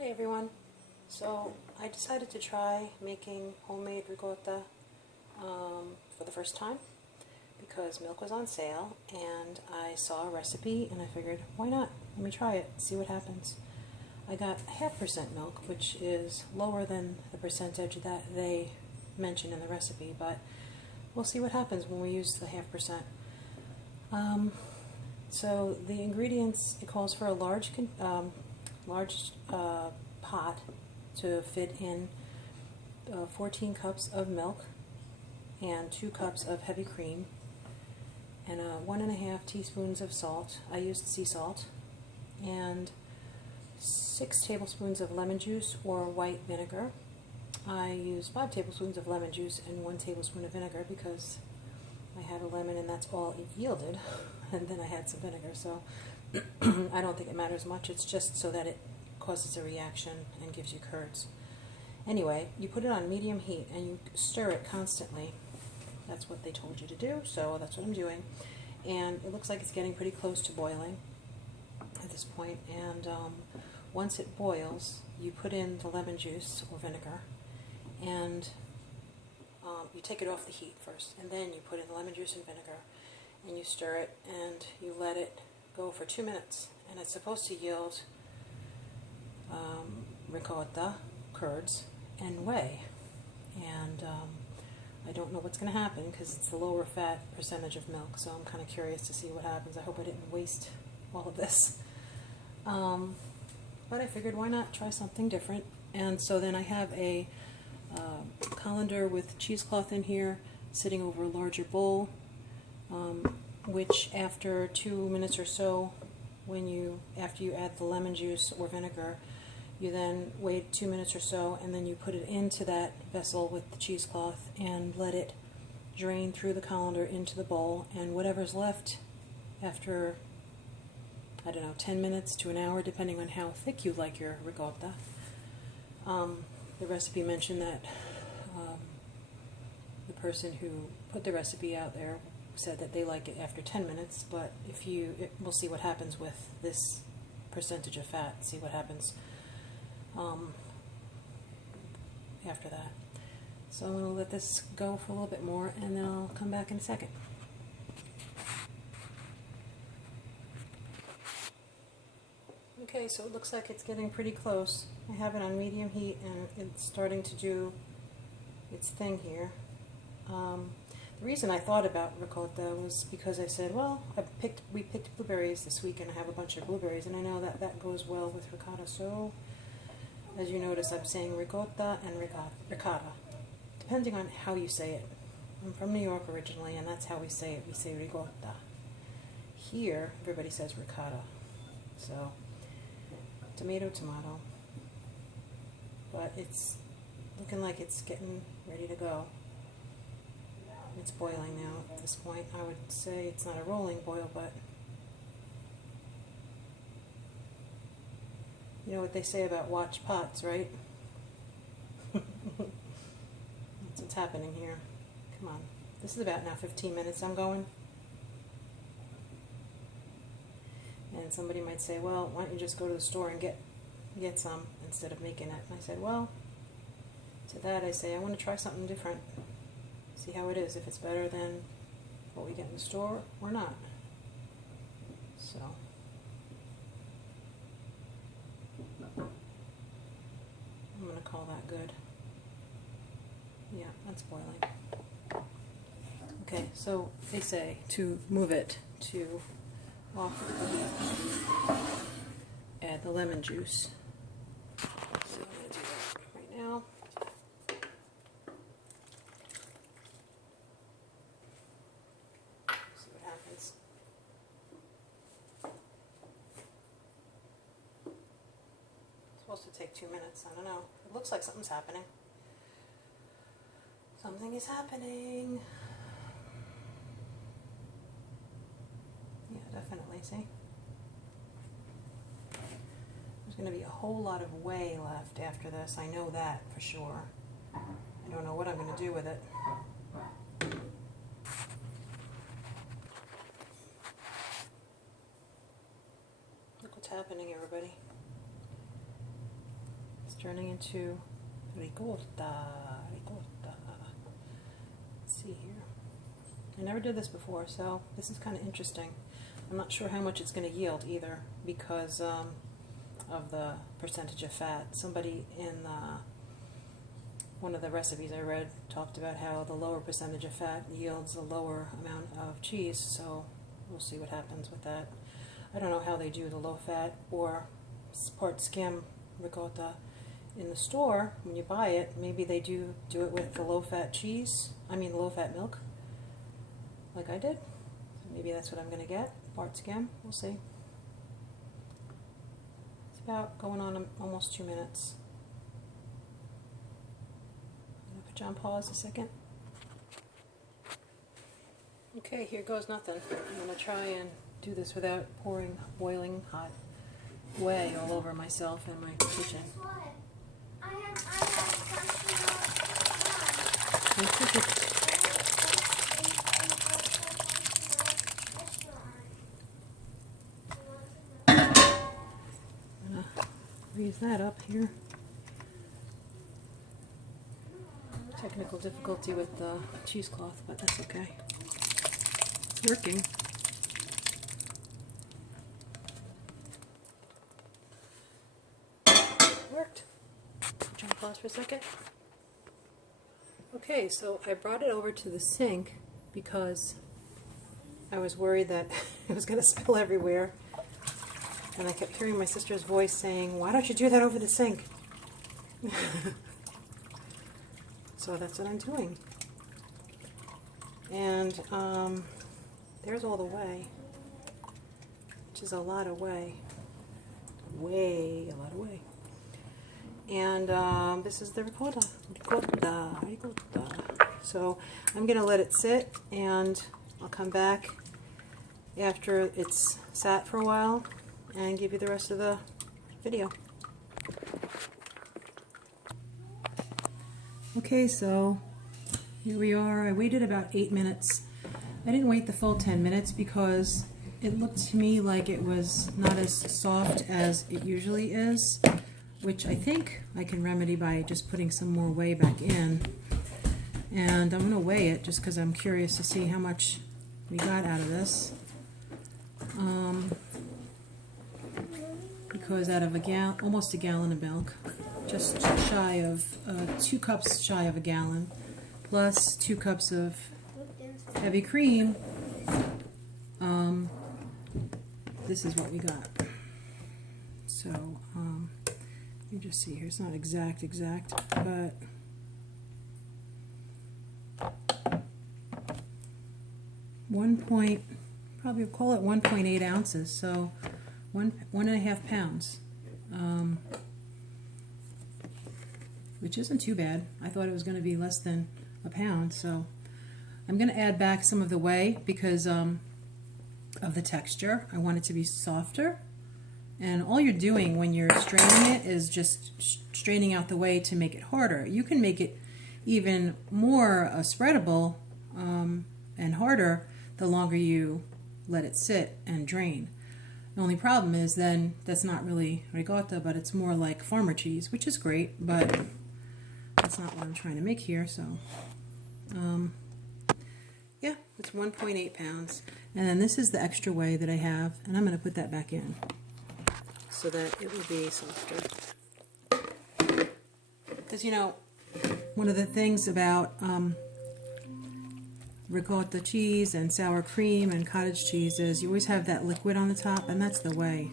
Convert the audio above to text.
Hi everyone. So I decided to try making homemade ricotta for the first time because milk was on sale and I saw a recipe and I figured, why not? Let me try it, see what happens. I got 0.5% milk, which is lower than the percentage that they mention in the recipe, but we'll see what happens when we use the 0.5%. So the ingredients, it calls for a large pot to fit in 14 cups of milk and 2 cups of heavy cream and 1.5 teaspoons of salt. I used sea salt, and 6 tablespoons of lemon juice or white vinegar. I used 5 tablespoons of lemon juice and 1 tablespoon of vinegar because I had a lemon and that's all it yielded, and then I had some vinegar, so I don't think it matters much. It's just so that it causes a reaction and gives you curds. Anyway, you put it on medium heat and you stir it constantly. That's what they told you to do, so that's what I'm doing. And it looks like it's getting pretty close to boiling at this point. And once it boils, you put in the lemon juice or vinegar, and you take it off the heat first, and then you put in the lemon juice and vinegar, and you stir it, and you let it go for 2 minutes. And it's supposed to yield ricotta, curds, and whey. And I don't know what's going to happen because it's the lower fat percentage of milk, so I'm kind of curious to see what happens. I hope I didn't waste all of this. But I figured, why not try something different? And so then I have a colander with cheesecloth in here sitting over a larger bowl, which after 2 minutes or so, after you add the lemon juice or vinegar, you then wait 2 minutes or so, and then you put it into that vessel with the cheesecloth and let it drain through the colander into the bowl, and whatever's left after, I don't know, 10 minutes to an hour, depending on how thick you like your ricotta. The recipe mentioned that the person who put the recipe out there said that they like it after 10 minutes, but we'll see what happens with this percentage of fat, see what happens after that. So I'm going to let this go for a little bit more, and then I'll come back in a second. Okay, so it looks like it's getting pretty close. I have it on medium heat and it's starting to do its thing here. The reason I thought about ricotta was because I said, well, we picked blueberries this week and I have a bunch of blueberries, and I know that goes well with ricotta. So as you notice, I'm saying ricotta and ricotta, depending on how you say it. I'm from New York originally, and that's how we say it. We say ricotta. Here, everybody says ricotta. So tomato, but it's looking like it's getting ready to go. It's boiling now at this point. I would say it's not a rolling boil, but you know what they say about watch pots, right? That's what's happening here. Come on. This is about now 15 minutes I'm going. And somebody might say, well, why don't you just go to the store and get some instead of making it? And I said, well, to that I say, I want to try something different. See how it is, if it's better than what we get in the store or not. So I'm going to call that good. Yeah, that's boiling. Okay, so they say to move it to off, add the lemon juice. So I'm going to do that right now. See what happens. It's supposed to take 2 minutes. I don't know. It looks like something's happening. Something is happening. Yeah, definitely, see? There's going to be a whole lot of whey left after this. I know that for sure. I don't know what I'm going to do with it. Look what's happening, everybody. turning into ricotta. Ricotta. Let's see here. I never did this before, so this is kind of interesting. I'm not sure how much it's going to yield either because of the percentage of fat. Somebody in one of the recipes I read talked about how the lower percentage of fat yields a lower amount of cheese, so we'll see what happens with that. I don't know how they do the low fat or part skim ricotta in the store when you buy it. Maybe they do it with the low fat cheese, the low fat milk, like I did. Maybe that's what I'm going to get, part skim. We'll see. It's about going on almost 2 minutes. On pause a second. Okay, here goes nothing. I'm going to try and do this without pouring boiling hot whey all over myself in my kitchen. I have I'm going to raise that up here. Technical difficulty with the cheesecloth, but that's okay. It's working. Worked. Jump pause for a second. Okay, so I brought it over to the sink because I was worried that it was going to spill everywhere. And I kept hearing my sister's voice saying, "Why don't you do that over the sink?" So that's what I'm doing. And there's all the whey, which is a lot of whey. A lot of whey. And this is the ricotta. Ricotta. So I'm going to let it sit, and I'll come back after it's sat for a while and give you the rest of the video. Okay, so here we are. I waited about 8 minutes. I didn't wait the full 10 minutes because it looked to me like it was not as soft as it usually is, which I think I can remedy by just putting some more whey back in. And I'm going to weigh it just because I'm curious to see how much we got out of this. Because out of almost a gallon of milk, just shy of 2 cups shy of a gallon, plus 2 cups of heavy cream, this is what we got. So you just see here, it's not exact, but probably call it 1.8 ounces, so 1.5 pounds. Which isn't too bad. I thought it was going to be less than a pound, so I'm going to add back some of the whey because of the texture. I want it to be softer, and all you're doing when you're straining it is just straining out the whey to make it harder. You can make it even more spreadable and harder the longer you let it sit and drain. The only problem is then that's not really ricotta, but it's more like farmer cheese, which is great, but that's not what I'm trying to make here. So yeah, it's 1.8 pounds. And then this is the extra whey that I have, and I'm going to put that back in so that it will be softer. Because, you know, one of the things about ricotta cheese and sour cream and cottage cheese is you always have that liquid on the top, and that's the whey.